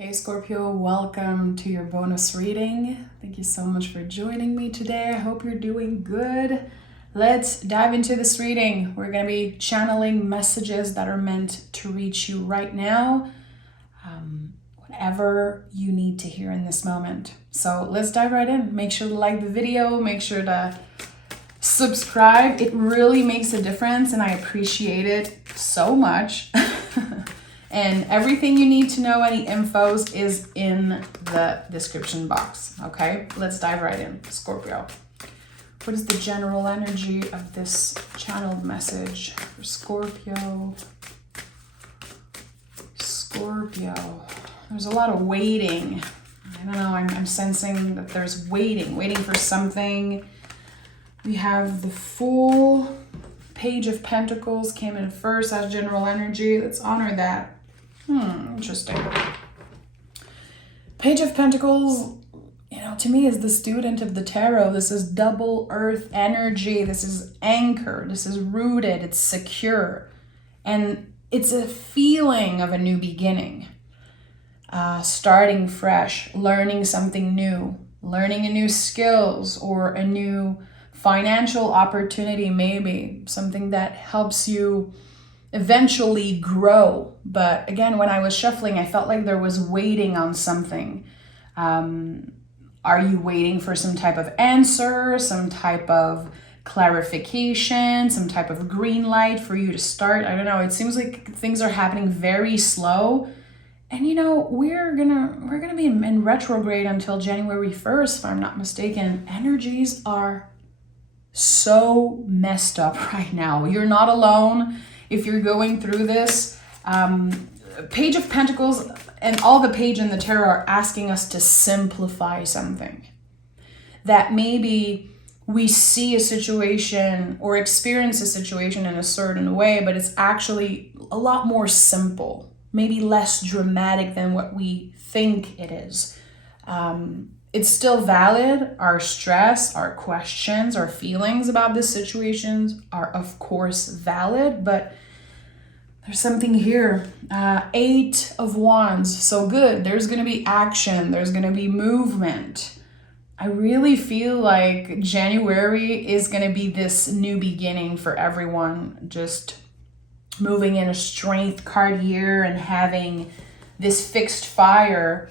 Hey Scorpio, welcome to your bonus reading. Thank you so much for joining me today. I hope you're doing good. Let's dive into this reading. We're going to be channeling messages that are meant to reach you right now, whatever you need to hear in this moment. So let's dive right in. Make sure to like the video, make sure to subscribe. It really makes a difference and I appreciate it so much. And everything you need to know, any infos, is in the description box. Okay, let's dive right in. Scorpio, what is the general energy of this channeled message for Scorpio? Scorpio, there's a lot of waiting. I don't know, I'm sensing that there's waiting for something. We have the Fool, Page of Pentacles came in first as general energy. Let's honor that. Interesting. Page of Pentacles, to me is the student of the tarot. This is double earth energy. This is anchor. This is rooted. It's secure. And it's a feeling of a new beginning. Starting fresh, learning something new, learning a new skills or a new financial opportunity, maybe something that helps you eventually grow. But again, when I was shuffling, I felt like there was waiting on something. Are you waiting for some type of answer, some type of clarification, some type of green light for you to start? I don't know. It seems like things are happening very slow. And we're gonna be in retrograde until January 1st, if I'm not mistaken. Energies are so messed up right now. You're not alone if you're going through this. Page of Pentacles and all the page in the tarot are asking us to simplify something. That maybe we see a situation or experience a situation in a certain way, but it's actually a lot more simple, maybe less dramatic than what we think it is. It's still valid. Our stress, our questions, our feelings about the situations are of course valid, but there's something here. 8 of Wands, so good. There's gonna be action, there's gonna be movement. I really feel like January is gonna be this new beginning for everyone, just moving in a strength card here and having this fixed fire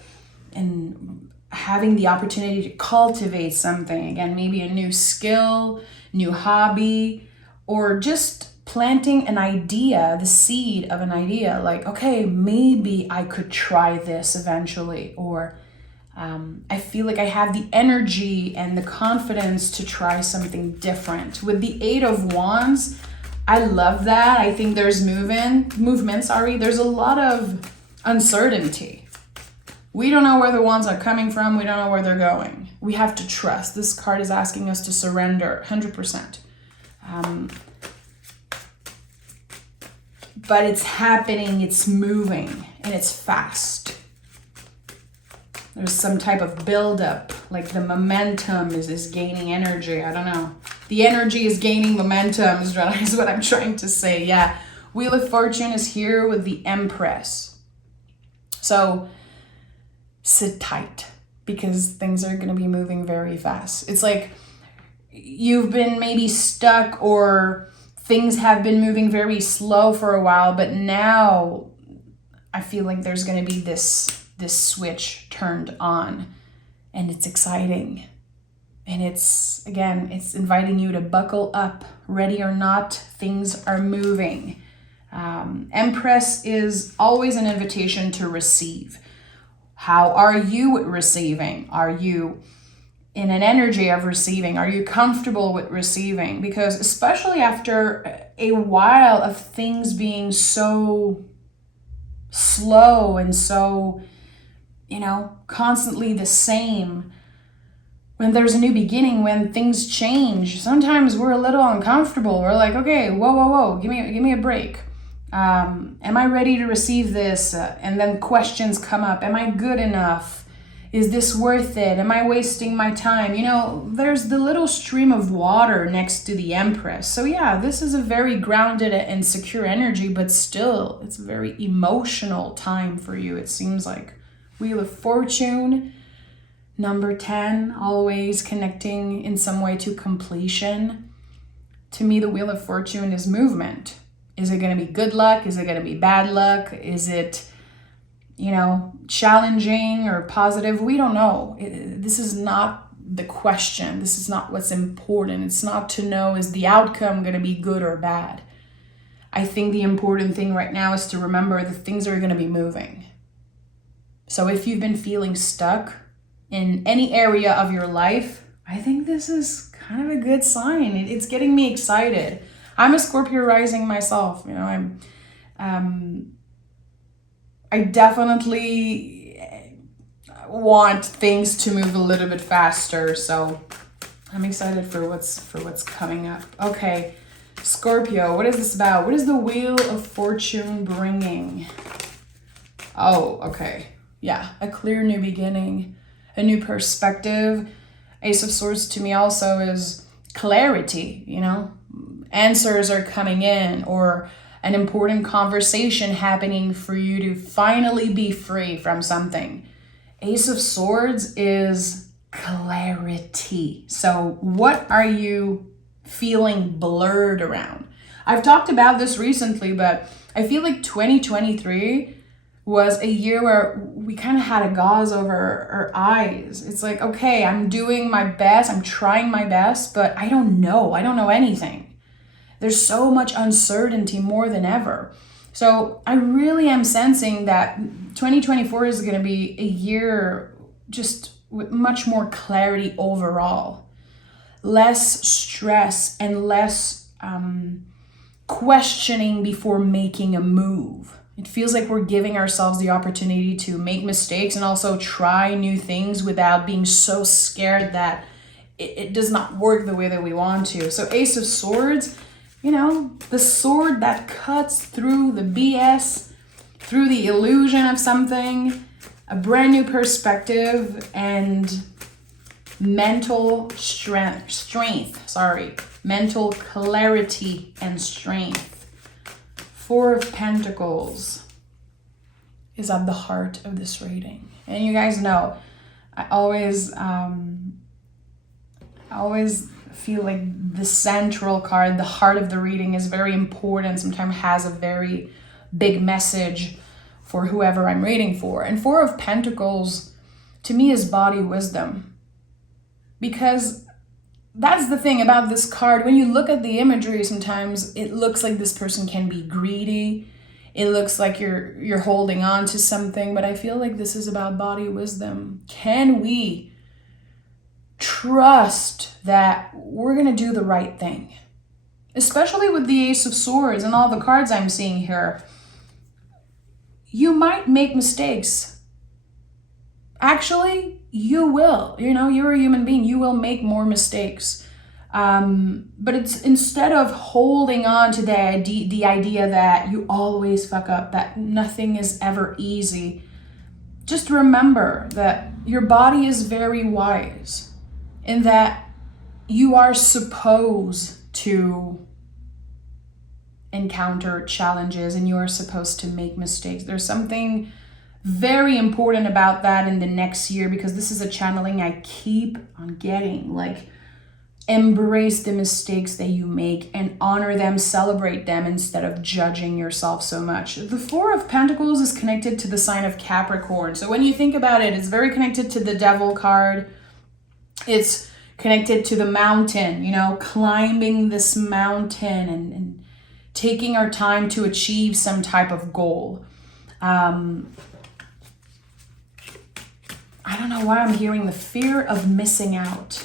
and having the opportunity to cultivate something. Again, maybe a new skill, new hobby, or just planting an idea, the seed of an idea. Like, okay, maybe I could try this eventually. Or I feel like I have the energy and the confidence to try something different. With the 8 of Wands, I love that. I think there's movement, there's a lot of uncertainty. We don't know where the wands are coming from. We don't know where they're going. We have to trust. This card is asking us to surrender 100%. But it's happening, it's moving, and it's fast. There's some type of buildup, like the momentum is gaining energy. I don't know. The energy is gaining momentum is what I'm trying to say. Yeah. Wheel of Fortune is here with the Empress. So sit tight because things are going to be moving very fast. It's like you've been maybe stuck or things have been moving very slow for a while, but now I feel like there's going to be this switch turned on and it's exciting. And it's inviting you to buckle up. Ready or not, things are moving. Empress is always an invitation to receive. How are you receiving? Are you in an energy of receiving? Are you comfortable with receiving? Because especially after a while of things being so slow and so, constantly the same, when there's a new beginning, when things change, sometimes we're a little uncomfortable. We're like, okay, whoa, give me a break. Am I ready to receive this? And then questions come up. Am I good enough? Is this worth it? Am I wasting my time? There's the little stream of water next to the Empress. So yeah, this is a very grounded and secure energy, but still it's a very emotional time for you, it seems like. Wheel of Fortune, number 10, always connecting in some way to completion. To me, the Wheel of Fortune is movement. Is it going to be good luck? Is it going to be bad luck? Is it, challenging or positive? We don't know. This is not the question. This is not what's important. It's not to know, is the outcome going to be good or bad? I think the important thing right now is to remember that things are going to be moving. So if you've been feeling stuck in any area of your life, I think this is kind of a good sign. It's getting me excited. I'm a Scorpio rising myself. I definitely want things to move a little bit faster. So I'm excited for what's coming up. Okay, Scorpio, what is this about? What is the Wheel of Fortune bringing? Oh, okay. Yeah, a clear new beginning, a new perspective. Ace of Swords to me also is clarity, Answers are coming in, or an important conversation happening for you to finally be free from something. Ace of Swords is clarity. So what are you feeling blurred around? I've talked about this recently, but I feel like 2023 was a year where we kind of had a gauze over our eyes. It's like, okay, I'm doing my best, I'm trying my best, but I don't know anything. There's so much uncertainty more than ever. So I really am sensing that 2024 is going to be a year just with much more clarity overall. Less stress and less questioning before making a move. It feels like we're giving ourselves the opportunity to make mistakes and also try new things without being so scared that it does not work the way that we want to. So Ace of Swords, the sword that cuts through the BS, through the illusion of something, a brand new perspective and mental mental clarity and strength. Four of Pentacles is at the heart of this reading. And you guys know, I always feel like the central card, the heart of the reading, is very important. Sometimes has a very big message for whoever I'm reading for. And Four of Pentacles, to me, is body wisdom. Because that's the thing about this card. When you look at the imagery, sometimes it looks like this person can be greedy. It looks like you're holding on to something, but I feel like this is about body wisdom. Can we trust that we're going to do the right thing? Especially with the Ace of Swords and all the cards I'm seeing here. You might make mistakes. Actually, you will. You're a human being. You will make more mistakes. But it's instead of holding on to the idea that you always fuck up, that nothing is ever easy, just remember that your body is very wise in that you are supposed to encounter challenges and you are supposed to make mistakes. There's something very important about that in the next year, because this is a channeling I keep on getting. Like, embrace the mistakes that you make and honor them, celebrate them instead of judging yourself so much. The Four of Pentacles is connected to the sign of Capricorn. So when you think about it, it's very connected to the Devil card. It's connected to the mountain, climbing this mountain and taking our time to achieve some type of goal. I don't know why I'm hearing the fear of missing out.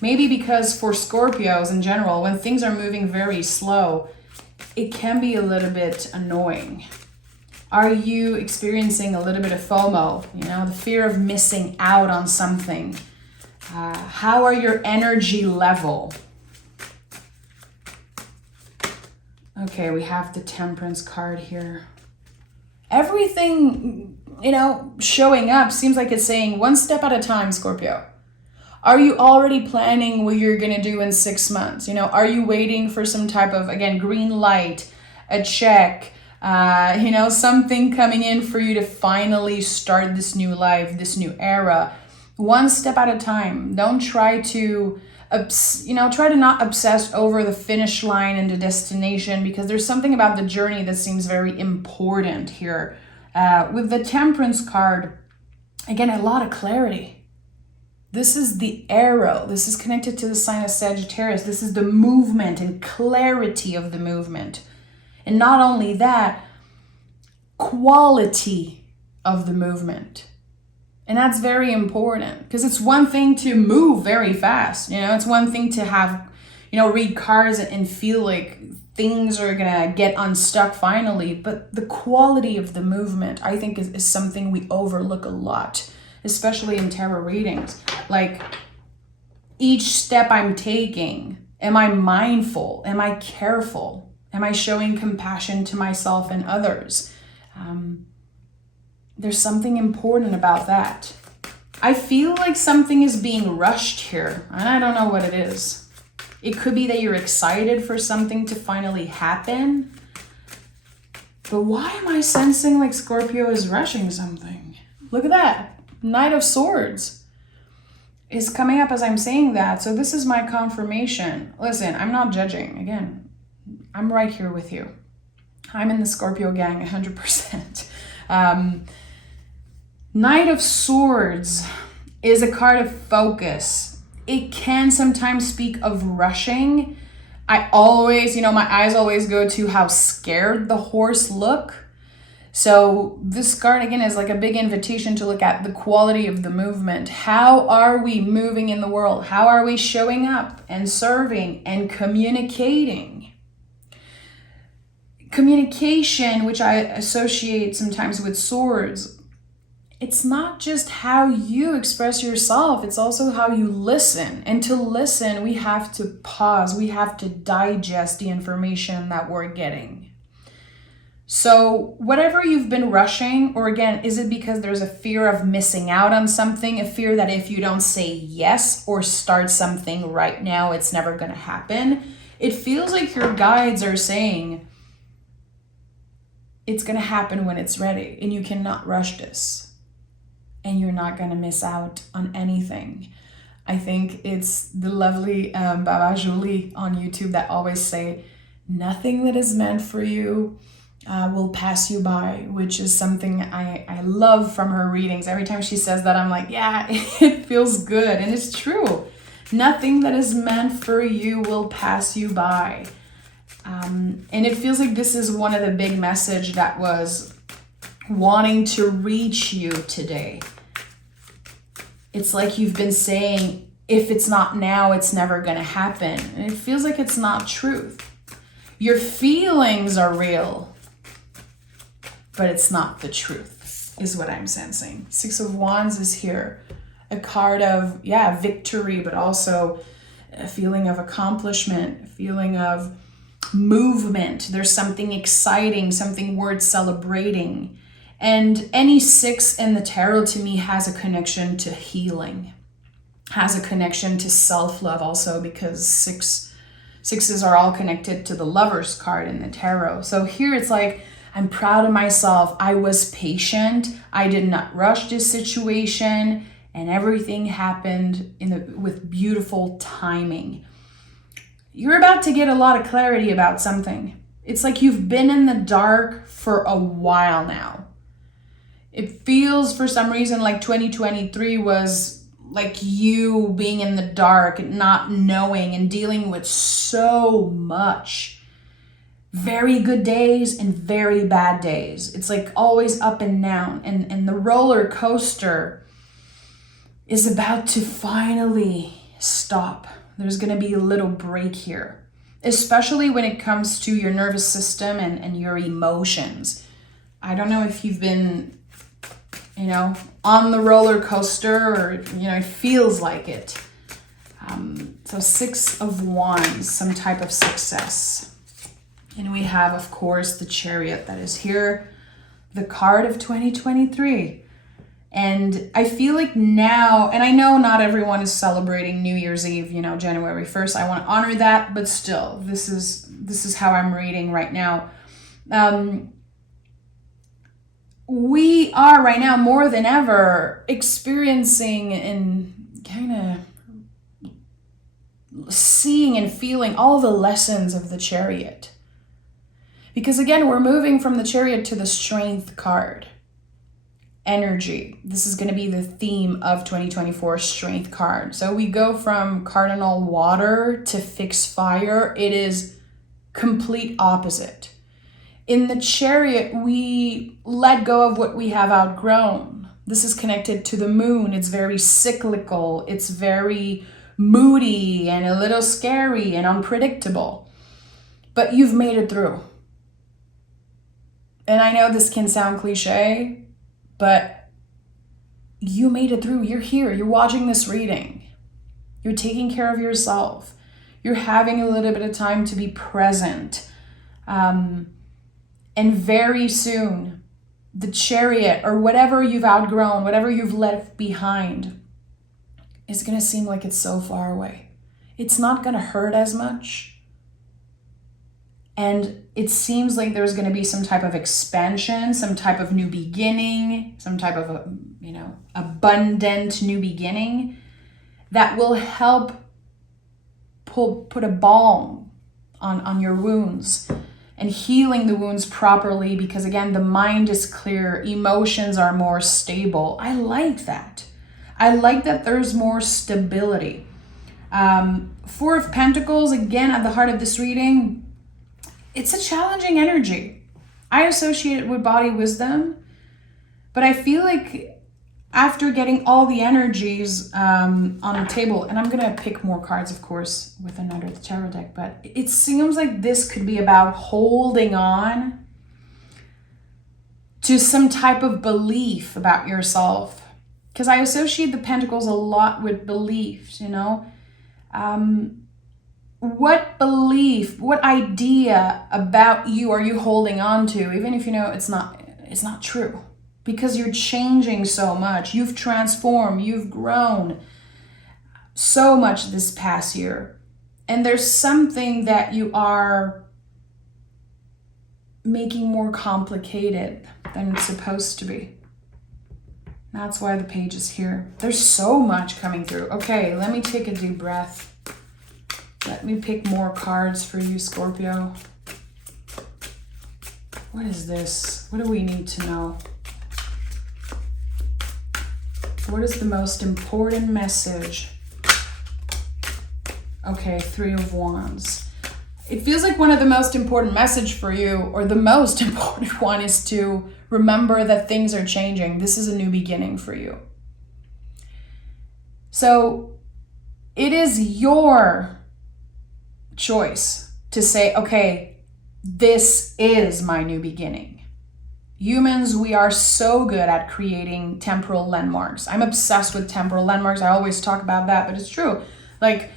Maybe because for Scorpios in general, when things are moving very slow, it can be a little bit annoying. Are you experiencing a little bit of FOMO? The fear of missing out on something. How are your energy level? Okay, we have the Temperance card here. Everything, showing up seems like it's saying one step at a time, Scorpio. Are you already planning what you're going to do in 6 months? Are you waiting for some type of, again, green light, a check, Something coming in for you to finally start this new life, this new era, one step at a time. Don't try to, try to not obsess over the finish line and the destination, because there's something about the journey that seems very important here. With the Temperance card, again, a lot of clarity. This is the arrow. This is connected to the sign of Sagittarius. This is the movement and clarity of the movement. And not only that, quality of the movement. And that's very important, because it's one thing to move very fast. It's one thing to have, read cards and feel like things are going to get unstuck finally. But the quality of the movement, I think, is something we overlook a lot, especially in tarot readings. Like, each step I'm taking, am I mindful? Am I careful? Am I showing compassion to myself and others? There's something important about that. I feel like something is being rushed here, and I don't know what it is. It could be that you're excited for something to finally happen. But why am I sensing like Scorpio is rushing something? Look at that. Knight of Swords is coming up as I'm saying that. So this is my confirmation. Listen, I'm not judging. Again, I'm right here with you. I'm in the Scorpio gang 100%. Knight of Swords is a card of focus. It can sometimes speak of rushing. I always, my eyes always go to how scared the horse look. So this card, again, is like a big invitation to look at the quality of the movement. How are we moving in the world? How are we showing up and serving and communicating? Communication, which I associate sometimes with swords, it's not just how you express yourself, it's also how you listen. And to listen, we have to pause, we have to digest the information that we're getting. So whatever you've been rushing, or again, is it because there's a fear of missing out on something, a fear that if you don't say yes or start something right now, it's never going to happen? It feels like your guides are saying it's going to happen when it's ready, and you cannot rush this. And you're not going to miss out on anything. I think it's the lovely Baba Julie on YouTube that always say, nothing that is meant for you will pass you by, which is something I love from her readings. Every time she says that, I'm like, yeah, it feels good. And it's true. Nothing that is meant for you will pass you by. And it feels like this is one of the big message that was wanting to reach you today. It's like you've been saying, if it's not now, it's never going to happen. And it feels like it's not truth. Your feelings are real, but it's not the truth, is what I'm sensing. Six of Wands is here. A card of, victory, but also a feeling of accomplishment, a feeling of movement. There's something exciting, something worth celebrating. And any six in the tarot to me has a connection to healing, has a connection to self-love also, because sixes are all connected to the Lover's card in the tarot. So here it's like, I'm proud of myself. I was patient. I did not rush this situation, and everything happened with beautiful timing. You're about to get a lot of clarity about something. It's like you've been in the dark for a while now. It feels for some reason like 2023 was like you being in the dark, not knowing and dealing with so much. Very good days and very bad days. It's like always up and down. And the roller coaster is about to finally stop. There's going to be a little break here, especially when it comes to your nervous system and your emotions. I don't know if you've been on the roller coaster, or, it feels like it. So Six of Wands, some type of success. And we have, of course, the Chariot that is here, the card of 2023. And I feel like now, and I know not everyone is celebrating New Year's Eve, January 1st. I want to honor that, but still, this is how I'm reading right now. we are right now more than ever experiencing and kind of seeing and feeling all the lessons of the Chariot. Because again, we're moving from the Chariot to the Strength card. Energy. This is going to be the theme of 2024 Strength card. So we go from cardinal water to fixed fire. It is complete opposite. In the Chariot, we let go of what we have outgrown. This is connected to the moon. It's very cyclical. It's very moody and a little scary and unpredictable. But you've made it through. And I know this can sound cliche, but you made it through. You're here. You're watching this reading. You're taking care of yourself. You're having a little bit of time to be present. And very soon, the Chariot or whatever you've outgrown, whatever you've left behind, is going to seem like it's so far away. It's not going to hurt as much. And it seems like there's going to be some type of expansion, some type of new beginning, some type of, abundant new beginning that will help put a balm on your wounds and healing the wounds properly, because again, the mind is clear, emotions are more stable. I like that. I like that there's more stability. Four of Pentacles, again, at the heart of this reading, it's a challenging energy. I associate it with body wisdom, but I feel like after getting all the energies on the table, and I'm going to pick more cards, of course, with another tarot deck, but it seems like this could be about holding on to some type of belief about yourself. Because I associate the Pentacles a lot with beliefs, What belief, what idea about you are you holding on to, even if you know it's not true? Because you're changing so much. You've transformed, you've grown so much this past year. And there's something that you are making more complicated than it's supposed to be. That's why the page is here. There's so much coming through. Okay, let me take a deep breath. Let me pick more cards for you, Scorpio. What is this? What do we need to know? What is the most important message? Okay, Three of Wands. It feels like one of the most important message for you, or the most important one, is to remember that things are changing. This is a new beginning for you. So it is your choice to say, okay, this is my new beginning. Humans, we are so good at creating temporal landmarks. I'm obsessed with temporal landmarks. I always talk about that, but it's true. Like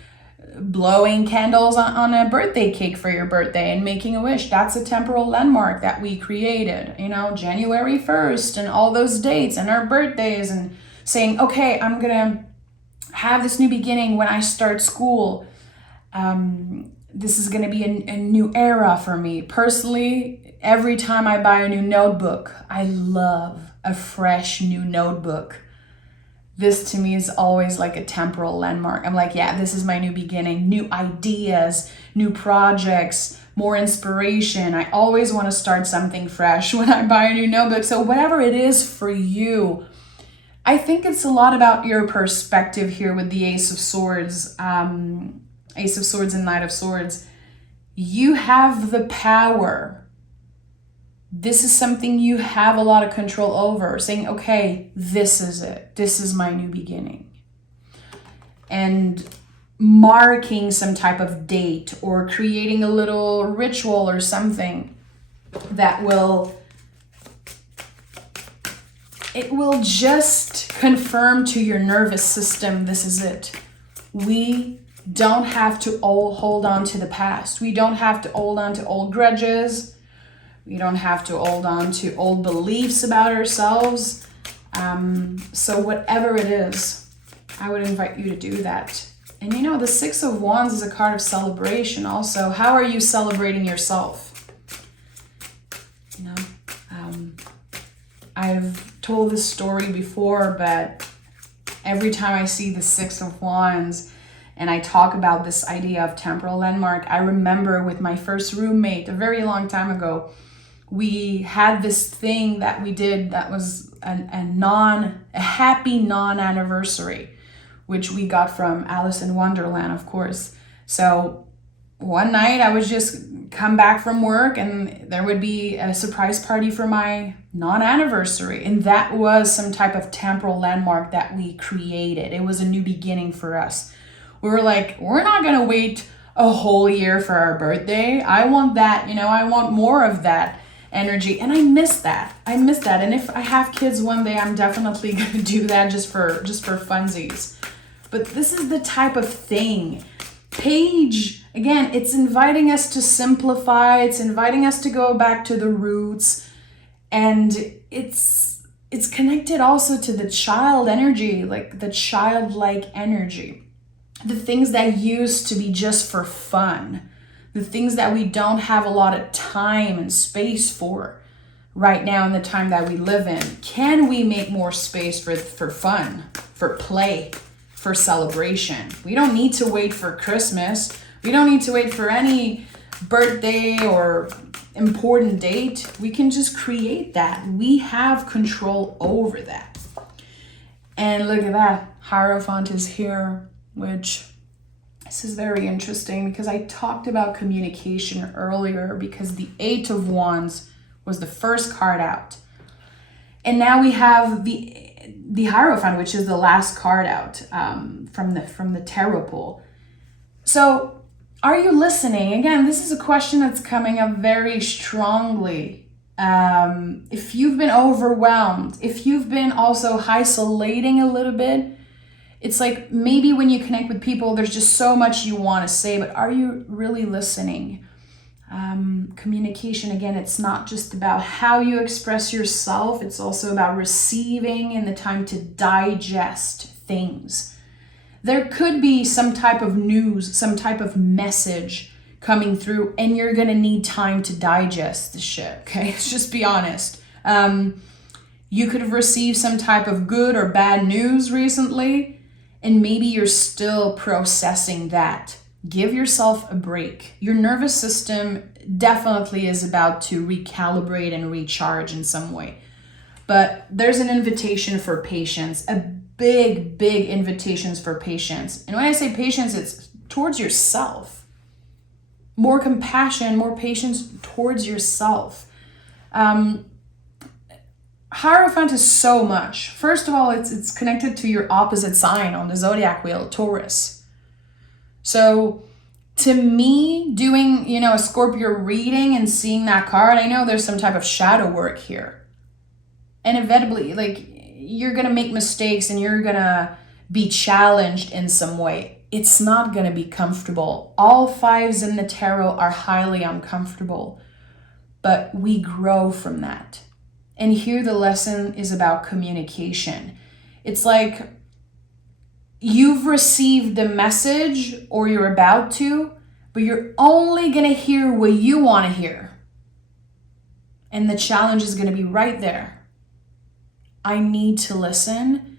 blowing candles on a birthday cake for your birthday and making a wish. That's a temporal landmark that we created, January 1st and all those dates and our birthdays, and saying, okay, I'm going to have this new beginning when I start school. This is going to be a new era for me. Personally, every time I buy a new notebook, I love a fresh new notebook. This to me is always like a temporal landmark. I'm like, yeah, this is my new beginning. New ideas, new projects, more inspiration. I always want to start something fresh when I buy a new notebook. So whatever it is for you, I think it's a lot about your perspective here with the Ace of Swords. Ace of Swords and Knight of Swords. You have the power. This is something you have a lot of control over. Saying, okay, this is it. This is my new beginning. And marking some type of date or creating a little ritual or something that will just confirm to your nervous system, this is it. We don't have to hold on to the past. We don't have to hold on to old grudges. We don't have to hold on to old beliefs about ourselves. So whatever it is, I would invite you to do that. And the Six of Wands is a card of celebration also. How are you celebrating yourself? I've told this story before, but every time I see the Six of Wands and I talk about this idea of temporal landmark, I remember with my first roommate a very long time ago, we had this thing that we did that was a happy non-anniversary, which we got from Alice in Wonderland, of course. So one night I would just come back from work and there would be a surprise party for my non-anniversary. And that was some type of temporal landmark that we created. It was a new beginning for us. We were like, we're not going to wait a whole year for our birthday. I want that, I want more of that energy. And I miss that. And if I have kids one day, I'm definitely going to do that just for funsies. But this is the type of thing. Paige, again, it's inviting us to simplify. It's inviting us to go back to the roots. And it's connected also to the child energy, like the childlike energy. The things that used to be just for fun. The things that we don't have a lot of time and space for right now in the time that we live in. Can we make more space for fun, for play, for celebration? We don't need to wait for Christmas. We don't need to wait for any birthday or important date. We can just create that. We have control over that. And look at that. Hierophant is here, which this is very interesting because I talked about communication earlier because the Eight of Wands was the first card out. And now we have the Hierophant, which is the last card out from the tarot pool. So are you listening? Again, this is a question that's coming up very strongly. If you've been overwhelmed, if you've been also isolating a little bit, it's like maybe when you connect with people, there's just so much you want to say, but are you really listening? Communication, again, it's not just about how you express yourself. It's also about receiving and the time to digest things. There could be some type of news, some type of message coming through, and you're going to need time to digest the shit, okay? Let's just be honest. You could have received some type of good or bad news recently, and maybe you're still processing that. Give yourself a break. Your nervous system definitely is about to recalibrate and recharge in some way. But there's an invitation for patience, a big invitations for patience. And when I say patience, it's towards yourself. More compassion, more patience towards yourself. Hierophant is so much. First of all, it's connected to your opposite sign on the zodiac wheel, Taurus. So to me, doing, a Scorpio reading and seeing that card, I know there's some type of shadow work here. And inevitably, you're going to make mistakes and you're going to be challenged in some way. It's not going to be comfortable. All fives in the tarot are highly uncomfortable, but we grow from that. And here the lesson is about communication. It's like you've received the message or you're about to, but you're only going to hear what you want to hear. And the challenge is going to be right there. I need to listen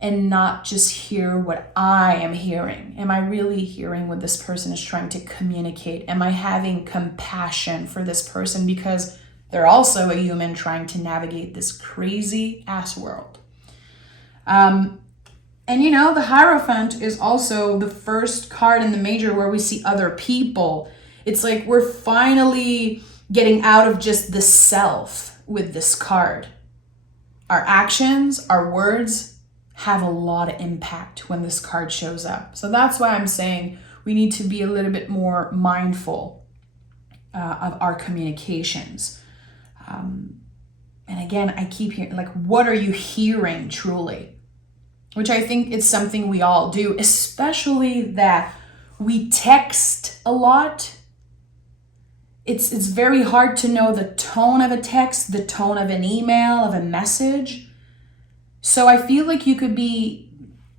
and not just hear what I am hearing. Am I really hearing what this person is trying to communicate? Am I having compassion for this person because they're also a human trying to navigate this crazy ass world? And the Hierophant is also the first card in the major where we see other people. It's like we're finally getting out of just the self with this card. Our actions, our words have a lot of impact when this card shows up. So that's why I'm saying we need to be a little bit more mindful of our communications. And again, I keep hearing, what are you hearing truly? Which I think it's something we all do, especially that we text a lot. It's very hard to know the tone of a text, the tone of an email, of a message. So I feel like you could be,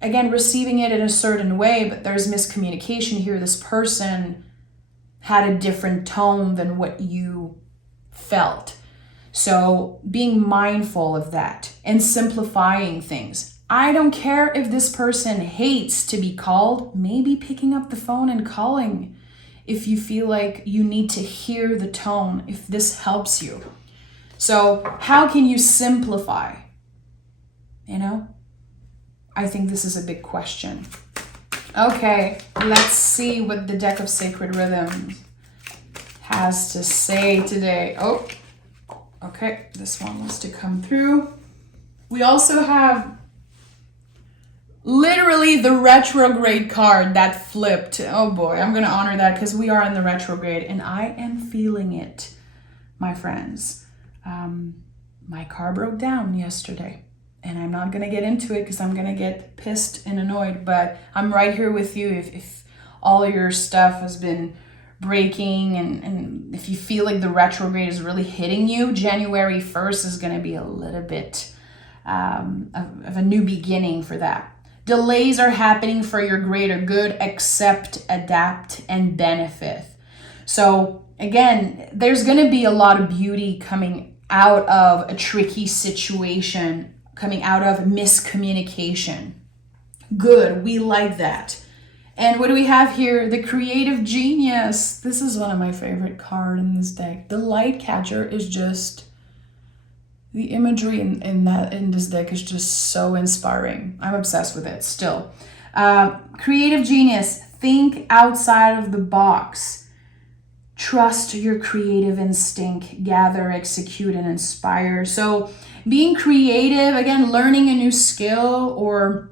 again, receiving it in a certain way, but there's miscommunication here. This person had a different tone than what you felt. So being mindful of that and simplifying things. I don't care if this person hates to be called, maybe picking up the phone and calling if you feel like you need to hear the tone, if this helps you. So how can you simplify? You know, I think this is a big question. Okay, let's see what the deck of sacred rhythms has to say today. Oh, okay, this one wants to come through. We also have literally the retrograde card that flipped. Oh boy, I'm going to honor that because we are in the retrograde and I am feeling it, my friends. My car broke down yesterday and I'm not going to get into it because I'm going to get pissed and annoyed, but I'm right here with you if all your stuff has been breaking and if you feel like the retrograde is really hitting you, January 1st is going to be a little bit of a new beginning for that. Delays are happening for your greater good. Accept, adapt, and benefit. So again, there's going to be a lot of beauty coming out of a tricky situation, coming out of miscommunication. Good, we like that. And what do we have here? The creative genius. This is one of my favorite cards in this deck. The light catcher is just, the imagery in this deck is just so inspiring. I'm obsessed with it still. Creative genius. Think outside of the box. Trust your creative instinct. Gather, execute, and inspire. So being creative, again, learning a new skill or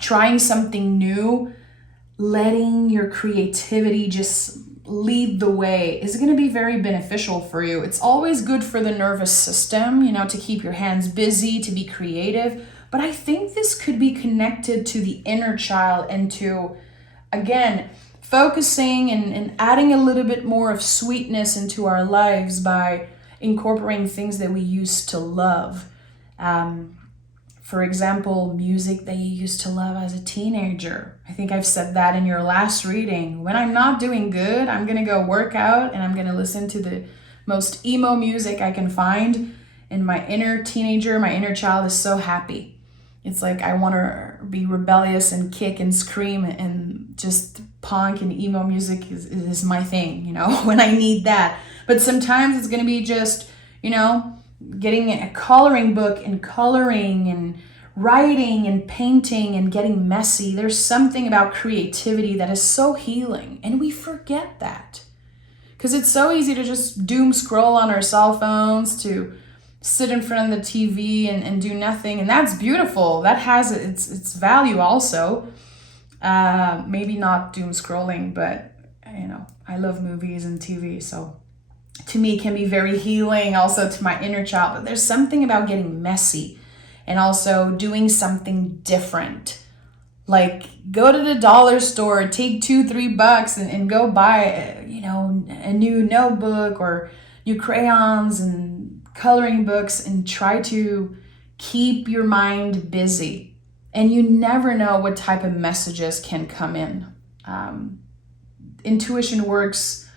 trying something new, letting your creativity just lead the way is going to be very beneficial for you. It's always good for the nervous system, you know, to keep your hands busy, to be creative. But I think this could be connected to the inner child and to, again, focusing and adding a little bit more of sweetness into our lives by incorporating things that we used to love. For example, music that you used to love as a teenager. I think I've said that in your last reading. When I'm not doing good, I'm going to go work out and I'm going to listen to the most emo music I can find. And my inner teenager, my inner child is so happy. It's like I want to be rebellious and kick and scream, and just punk and emo music is my thing, you know, when I need that. But sometimes it's going to be just, you know, getting a coloring book and coloring and writing and painting and getting messy. There's something about creativity that is so healing, and we forget that because it's so easy to just doom scroll on our cell phones, to sit in front of the TV and do nothing. And that's beautiful. That has its value also. Maybe not doom scrolling, but you know, I love movies and TV, so to me can be very healing also to my inner child. But there's something about getting messy and also doing something different. Like go to the dollar store, take $2-3 and go buy, you know, a new notebook or new crayons and coloring books and try to keep your mind busy. And you never know what type of messages can come in. Intuition works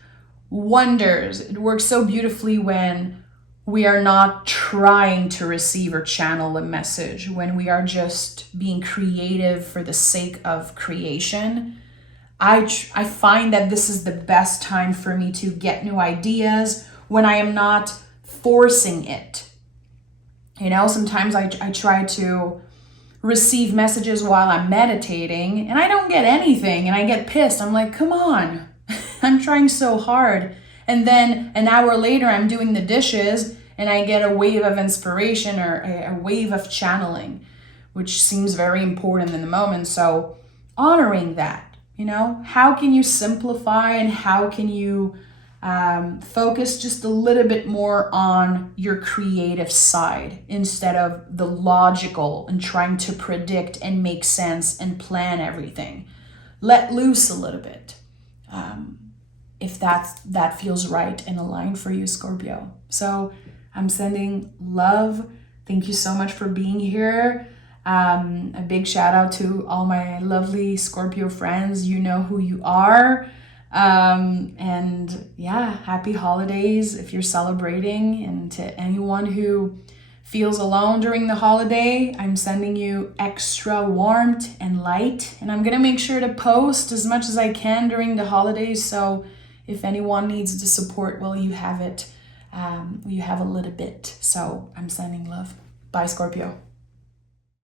wonders. It works so beautifully when we are not trying to receive or channel a message, when we are just being creative for the sake of creation. I find that this is the best time for me to get new ideas when I am not forcing it. You know, sometimes I try to receive messages while I'm meditating and I don't get anything and I get pissed. I'm like, come on. I'm trying so hard. And then an hour later, I'm doing the dishes and I get a wave of inspiration or a wave of channeling, which seems very important in the moment. So honoring that, you know, how can you simplify and how can you focus just a little bit more on your creative side instead of the logical and trying to predict and make sense and plan everything. Let loose a little bit. If that feels right and aligned for you, Scorpio. So I'm sending love. Thank you so much for being here. A big shout out to all my lovely Scorpio friends. You know who you are. And yeah, happy holidays if you're celebrating. And to anyone who feels alone during the holiday, I'm sending you extra warmth and light. And I'm going to make sure to post as much as I can during the holidays. So if anyone needs the support, well, you have it. You have a little bit. So I'm sending love. Bye, Scorpio.